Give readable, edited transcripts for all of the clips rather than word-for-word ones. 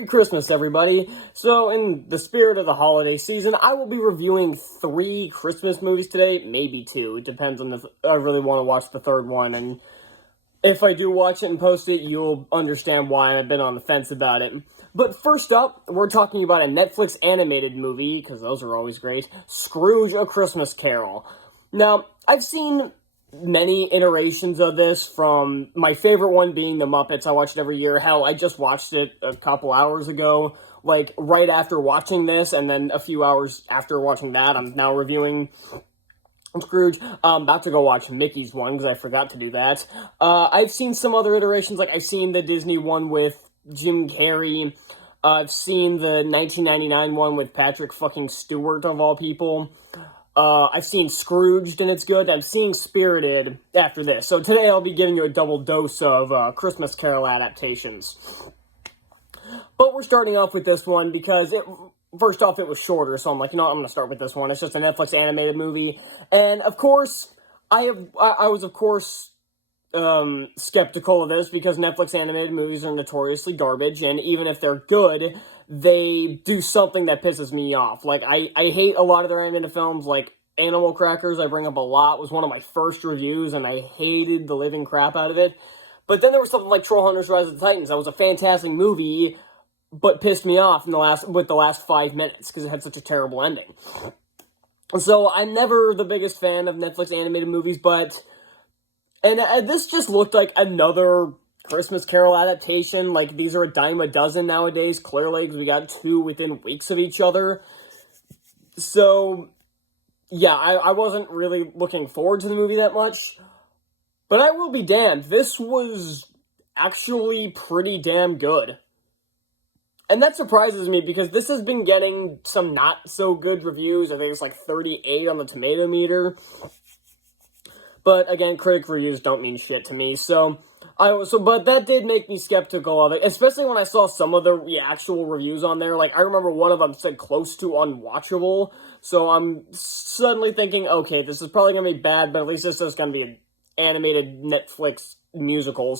Merry Christmas, everybody. So, in the spirit of the holiday season, I will be reviewing 3 Christmas movies today, maybe 2. It depends on if I really want to watch the third one, and if I do watch it and post it, you'll understand why I've been on the fence about it. But first up, we're talking about a Netflix animated movie, because those are always great, Scrooge, A Christmas Carol. Now, I've seen many iterations of this, from my favorite one being The Muppets. I watch it every year. Hell, I just watched it a couple hours ago, like right after watching this, and then a few hours after watching that, I'm now reviewing Scrooge. I'm about to go watch Mickey's one, because I forgot to do that. I've seen some other iterations, like I've seen the Disney one with Jim Carrey. I've seen the 1999 one with Patrick fucking Stewart, of all people. I've seen Scrooged, and it's good. I'm seeing Spirited after this. So today I'll be giving you a double dose of Christmas Carol adaptations. But we're starting off with this one because, first off, it was shorter. So I'm like, you know what, I'm going to start with this one. It's just a Netflix animated movie. And, of course, I was, of course, skeptical of this because Netflix animated movies are notoriously garbage. And even if they're good, they do something that pisses me off. Like, I hate a lot of their animated films, like Animal Crackers, I bring up a lot, was one of my first reviews, and I hated the living crap out of it. But then there was something like Troll Hunters Rise of the Titans. That was a fantastic movie, but pissed me off with the last 5 minutes, because it had such a terrible ending. So, I'm never the biggest fan of Netflix animated movies, and this just looked like another Christmas Carol adaptation. Like, these are a dime a dozen nowadays, clearly, because we got 2 within weeks of each other. So, yeah, I wasn't really looking forward to the movie that much. But I will be damned, this was actually pretty damn good. And that surprises me, because this has been getting some not-so-good reviews. I think it's like 38 on the tomato meter. But, again, critic reviews don't mean shit to me, but that did make me skeptical of it, especially when I saw some of the actual reviews on there. Like, I remember one of them said close to unwatchable, so I'm suddenly thinking, okay, this is probably going to be bad, but at least this is going to be an animated Netflix musical,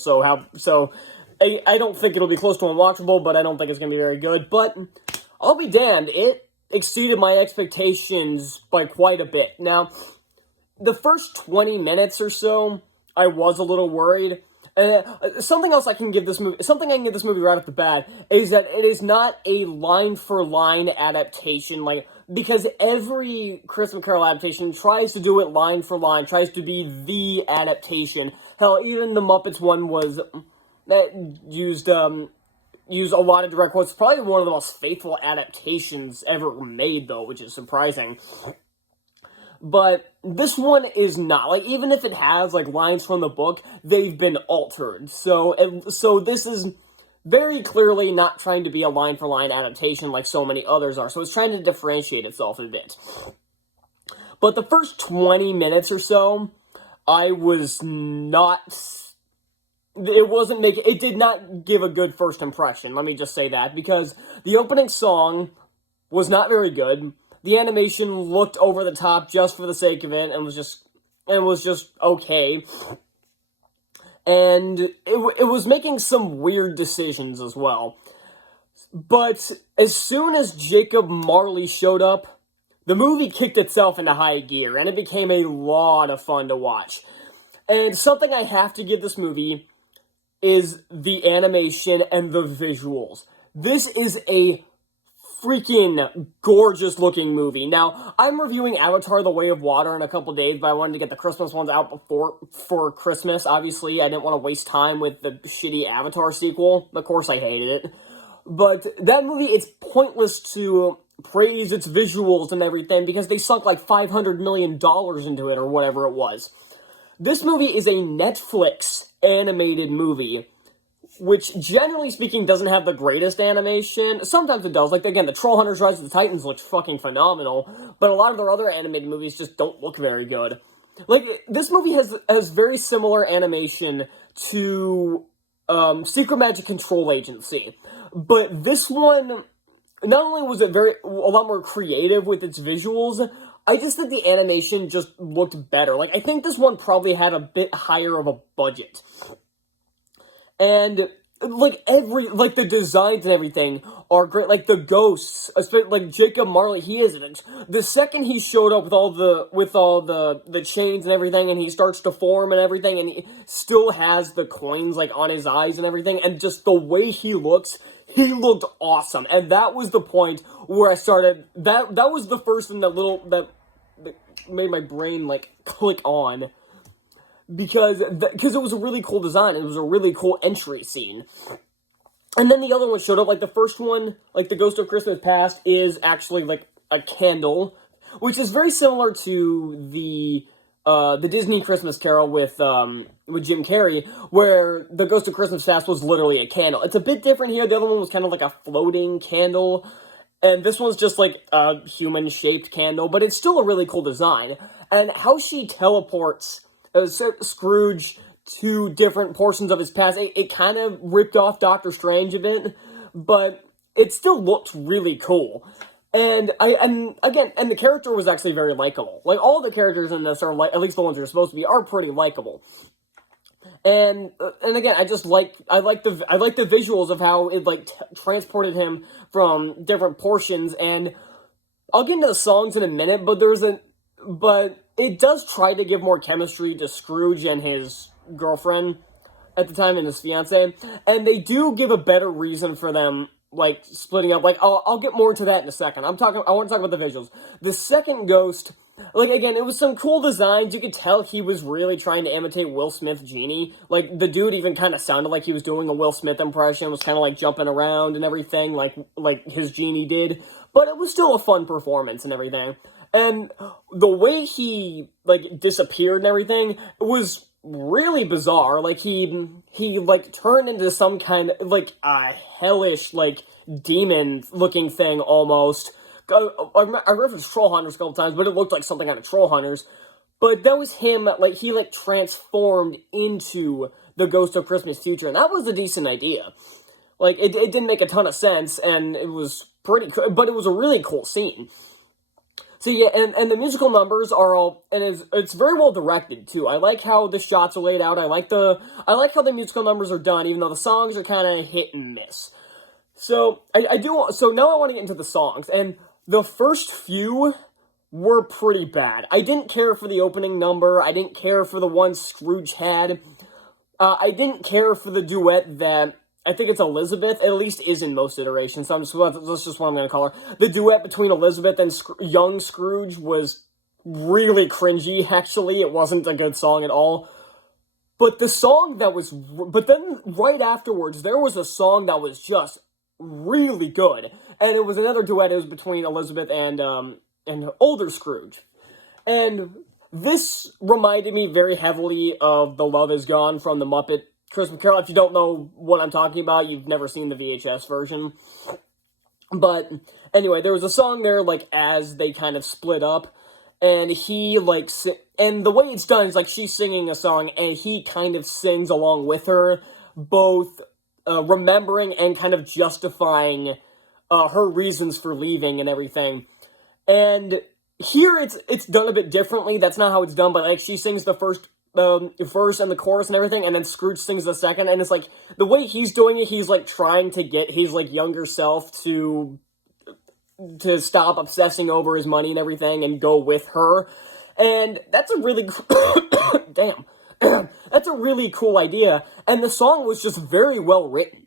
I don't think it'll be close to unwatchable, but I don't think it's going to be very good. But I'll be damned, it exceeded my expectations by quite a bit. Now, the first 20 minutes or so, I was a little worried. Something I can give this movie right off the bat is that it is not a line-for-line adaptation, because every Christmas Carol adaptation tries to do it line for line, tries to be the adaptation. Hell, even the Muppets one used a lot of direct quotes. Probably one of the most faithful adaptations ever made, though, which is surprising. But this one is not. Like, even if it has, lines from the book, they've been altered. So this is very clearly not trying to be a line-for-line adaptation like so many others are. So it's trying to differentiate itself a bit. But the first 20 minutes or so, I was not... It did not give a good first impression, let me just say that, because the opening song was not very good. The animation looked over the top just for the sake of it, and was just okay. And it was making some weird decisions as well. But as soon as Jacob Marley showed up, the movie kicked itself into high gear, and it became a lot of fun to watch. And something I have to give this movie is the animation and the visuals. This is a freaking gorgeous looking movie. Now, I'm reviewing Avatar: The Way of Water in a couple days, but I wanted to get the Christmas ones out for Christmas. Obviously, I didn't want to waste time with the shitty Avatar sequel. Of course, I hated it. But that movie, it's pointless to praise its visuals and everything, because they sunk like $500 million into it, or whatever it was. This movie is a Netflix animated movie, which, generally speaking, doesn't have the greatest animation. Sometimes it does. Like, again, the Troll Hunters Rise of the Titans looks fucking phenomenal, but a lot of their other animated movies just don't look very good. Like, this movie has very similar animation to Secret Magic Control Agency, but this one, not only was it a lot more creative with its visuals, I just think the animation just looked better. Like, I think this one probably had a bit higher of a budget. And like like the designs and everything are great. Like the ghosts, especially like Jacob Marley, he is the second he showed up with all the chains and everything, and he starts to form and everything, and he still has the coins like on his eyes and everything, and just the way he looks, he looked awesome. And that was the point where I started. That was the first thing that made my brain like click on. Because it was a really cool design. It was a really cool entry scene. And then the other one showed up. Like, the first one, like, the Ghost of Christmas Past is actually, like, a candle. Which is very similar to the Disney Christmas Carol with Jim Carrey, where the Ghost of Christmas Past was literally a candle. It's a bit different here. The other one was kind of like a floating candle. And this one's just, like, a human-shaped candle. But it's still a really cool design. And how she teleports Scrooge to different portions of his past. It kind of ripped off Doctor Strange a bit, but it still looked really cool. And the character was actually very likable. Like, all the characters in this are, like, at least the ones that are supposed to be, are pretty likable. And again, I like the visuals of how it, like, transported him from different portions. And I'll get into the songs in a minute, but it does try to give more chemistry to Scrooge and his girlfriend at the time, and his fiance, and they do give a better reason for them, like, splitting up. Like, I'll get more into that in a second. I want to talk about the visuals. The second ghost, like, again, it was some cool designs. You could tell he was really trying to imitate Will Smith's genie. Like, the dude even kind of sounded like he was doing a Will Smith impression, was kind of, like, jumping around and everything, like his genie did, but it was still a fun performance and everything. And the way he, like, disappeared and everything was really bizarre. Like, he like, turned into some kind of, like, a hellish, like, demon-looking thing, almost. I referenced Troll Hunters a couple times, but it looked like something out of Troll Hunters. But that was him, like, he, like, transformed into the Ghost of Christmas Future, and that was a decent idea. Like, it didn't make a ton of sense, and it was pretty cool, but it was a really cool scene. So yeah, and the musical numbers are all, and it's very well directed too. I like how the shots are laid out. I like how the musical numbers are done, even though the songs are kind of hit and miss. So so now I want to get into the songs, and the first few were pretty bad. I didn't care for the opening number. I didn't care for the one Scrooge had. I didn't care for the duet that I think it's Elizabeth, at least is in most iterations, so that's just what I'm going to call her. The duet between Elizabeth and young Scrooge was really cringy, actually. It wasn't a good song at all. But then right afterwards, there was a song that was just really good. And it was another duet. It was between Elizabeth and older Scrooge. And this reminded me very heavily of The Love Is Gone from the Muppet Christmas Carol. If you don't know what I'm talking about, you've never seen the VHS version. But anyway, there was a song there, like, as they kind of split up, and he, like, and the way it's done is, like, she's singing a song, and he kind of sings along with her, both remembering and kind of justifying her reasons for leaving and everything. And here it's done a bit differently. That's not how it's done, but, like, she sings the first verse and the chorus and everything, and then Scrooge sings the second, and it's like, the way he's doing it, he's, like, trying to get his, like, younger self to stop obsessing over his money and everything and go with her, and that's a really damn, that's a really cool idea, and the song was just very well written.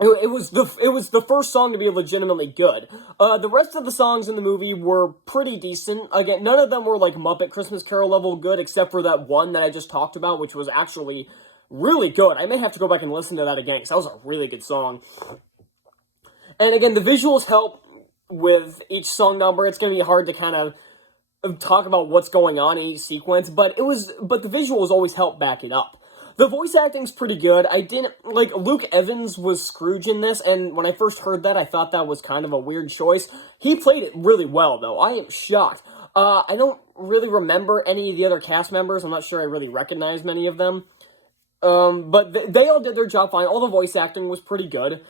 It was the first song to be legitimately good. The rest of the songs in the movie were pretty decent. Again, none of them were like Muppet Christmas Carol level good, except for that one that I just talked about, which was actually really good. I may have to go back and listen to that again, because that was a really good song. And again, the visuals help with each song number. It's going to be hard to kind of talk about what's going on in each sequence, but the visuals always help back it up. The voice acting's pretty good. Luke Evans was Scrooge in this, and when I first heard that, I thought that was kind of a weird choice. He played it really well, though. I am shocked. I don't really remember any of the other cast members. I'm not sure I really recognize many of them. But they all did their job fine. All the voice acting was pretty good.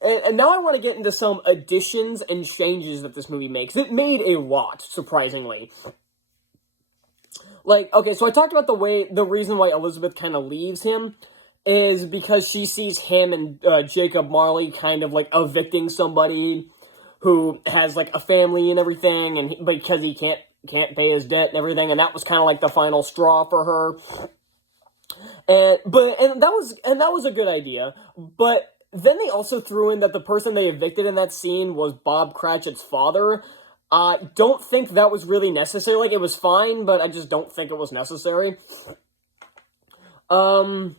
And now I want to get into some additions and changes that this movie makes. It made a lot, surprisingly. Like, okay, so I talked about the reason why Elizabeth kind of leaves him, is because she sees him and Jacob Marley kind of like evicting somebody who has like a family and everything, and because he can't pay his debt and everything, and that was kind of like the final straw for her. And that was a good idea, but then they also threw in that the person they evicted in that scene was Bob Cratchit's father. Don't think that was really necessary. Like, it was fine, but I just don't think it was necessary. Speaking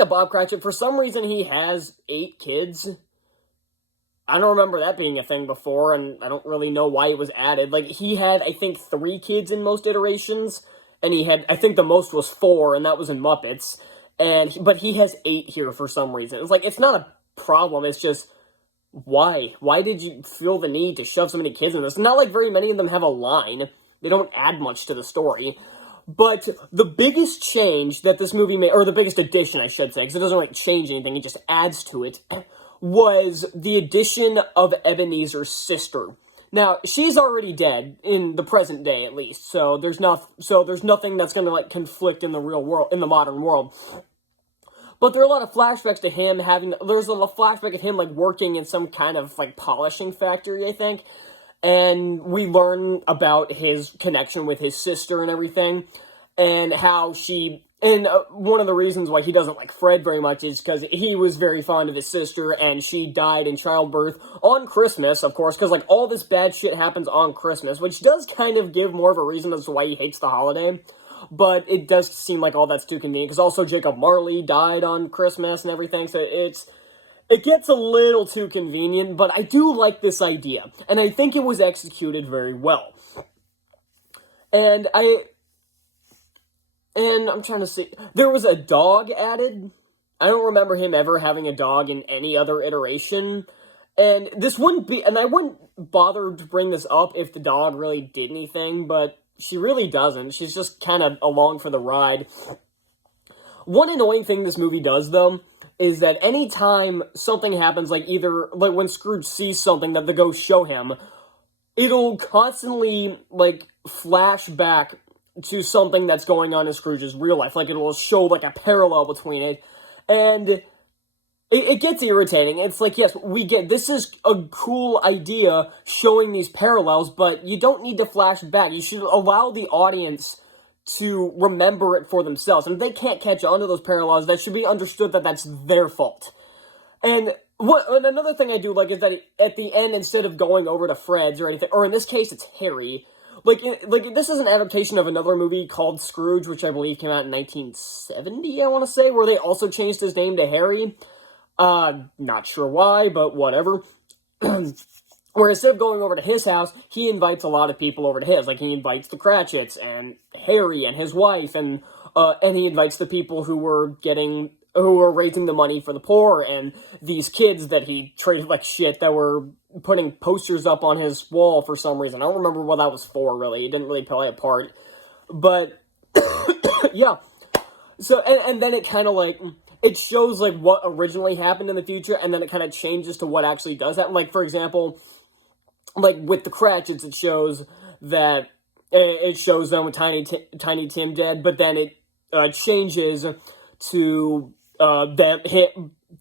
of Bob Cratchit, for some reason he has 8 kids. I don't remember that being a thing before, and I don't really know why it was added. Like, he had, I think, 3 kids in most iterations, and he had, I think the most was 4, and that was in Muppets. But he has 8 here for some reason. It's like, it's not a problem, it's just, why? Why did you feel the need to shove so many kids in this? It's not like very many of them have a line. They don't add much to the story. But the biggest change that this movie made, or the biggest addition, I should say, because it doesn't really change anything, it just adds to it, was the addition of Ebenezer's sister. Now, she's already dead, in the present day at least, so there's nothing that's gonna, like, conflict in the real world, in the modern world. But there are a lot of flashbacks to him there's a flashback of him, like, working in some kind of, like, polishing factory, I think. And we learn about his connection with his sister and everything, and how one of the reasons why he doesn't like Fred very much is because he was very fond of his sister, and she died in childbirth on Christmas, of course, because, like, all this bad shit happens on Christmas, which does kind of give more of a reason as to why he hates the holiday. But it does seem like all that's too convenient, because also Jacob Marley died on Christmas and everything, so it gets a little too convenient, but I do like this idea, and I think it was executed very well. And I'm trying to see, there was a dog added. I don't remember him ever having a dog in any other iteration, and I wouldn't bother to bring this up if the dog really did anything, but she really doesn't. She's just kind of along for the ride. One annoying thing this movie does, though, is that anytime something happens, like when Scrooge sees something that the ghosts show him, it'll constantly, like, flash back to something that's going on in Scrooge's real life. Like, it will show, like, a parallel between it, and it gets irritating. It's like, yes, this is a cool idea showing these parallels, but you don't need to flash back. You should allow the audience to remember it for themselves. And if they can't catch on to those parallels, that should be understood that that's their fault. And another thing I do like is that at the end, instead of going over to Fred's or anything, or in this case, it's Harry. Like this is an adaptation of another movie called Scrooge, which I believe came out in 1970, I want to say, where they also changed his name to Harry. Not sure why, but whatever. Where instead of going over to his house, he invites a lot of people over to his. Like, he invites the Cratchits, and Harry, and his wife, and he invites the people who were raising the money for the poor, and these kids that he treated like shit that were putting posters up on his wall for some reason. I don't remember what that was for, really. It didn't really play a part. But, yeah. So, and then it kind of, like, it shows, like, what originally happened in the future, and then it kind of changes to what actually does happen. Like, for example, like, with the Cratchits, it shows them with Tiny Tim dead, but then it changes to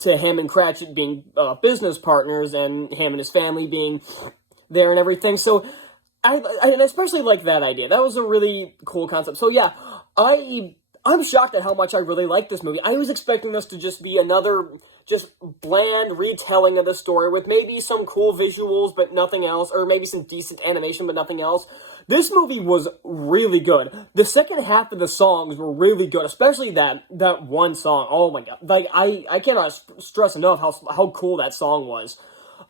him and Cratchit being business partners, and him and his family being there and everything. So, I especially like that idea. That was a really cool concept. So, yeah, I'm shocked at how much I really like this movie. I was expecting this to just be another just bland retelling of the story with maybe some cool visuals but nothing else, or maybe some decent animation but nothing else. This movie was really good. The second half of the songs were really good, especially that one song. Oh my god. Like, I cannot stress enough how cool that song was.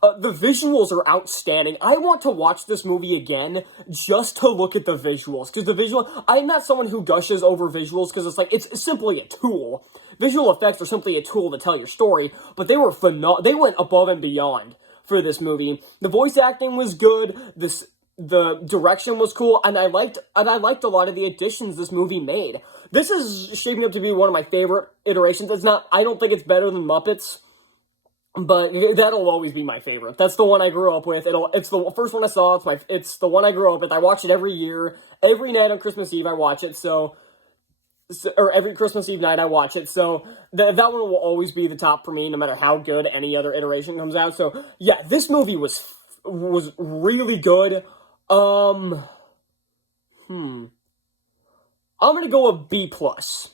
The visuals are outstanding. I want to watch this movie again just to look at the visuals. Because I'm not someone who gushes over visuals because it's like, it's simply a tool. Visual effects are simply a tool to tell your story, but they were they went above and beyond for this movie. The voice acting was good, the direction was cool, and I liked a lot of the additions this movie made. This is shaping up to be one of my favorite iterations. I don't think it's better than Muppets, but that'll always be my favorite. That's the one I grew up with. It's the first one I saw. It's the one I grew up with. I watch it every year. Every night on Christmas Eve I watch it, so or every Christmas Eve night I watch it. So that one will always be the top for me, no matter how good any other iteration comes out. So yeah, this movie was really good. I'm gonna go a B plus.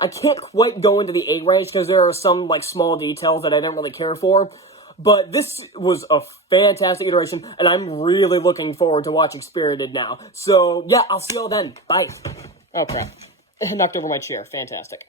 I can't quite go into the A range because there are some like small details that I didn't really care for. But this was a fantastic iteration, and I'm really looking forward to watching Spirited now. So, yeah, I'll see y'all then. Bye. Oh, crap. Knocked over my chair. Fantastic.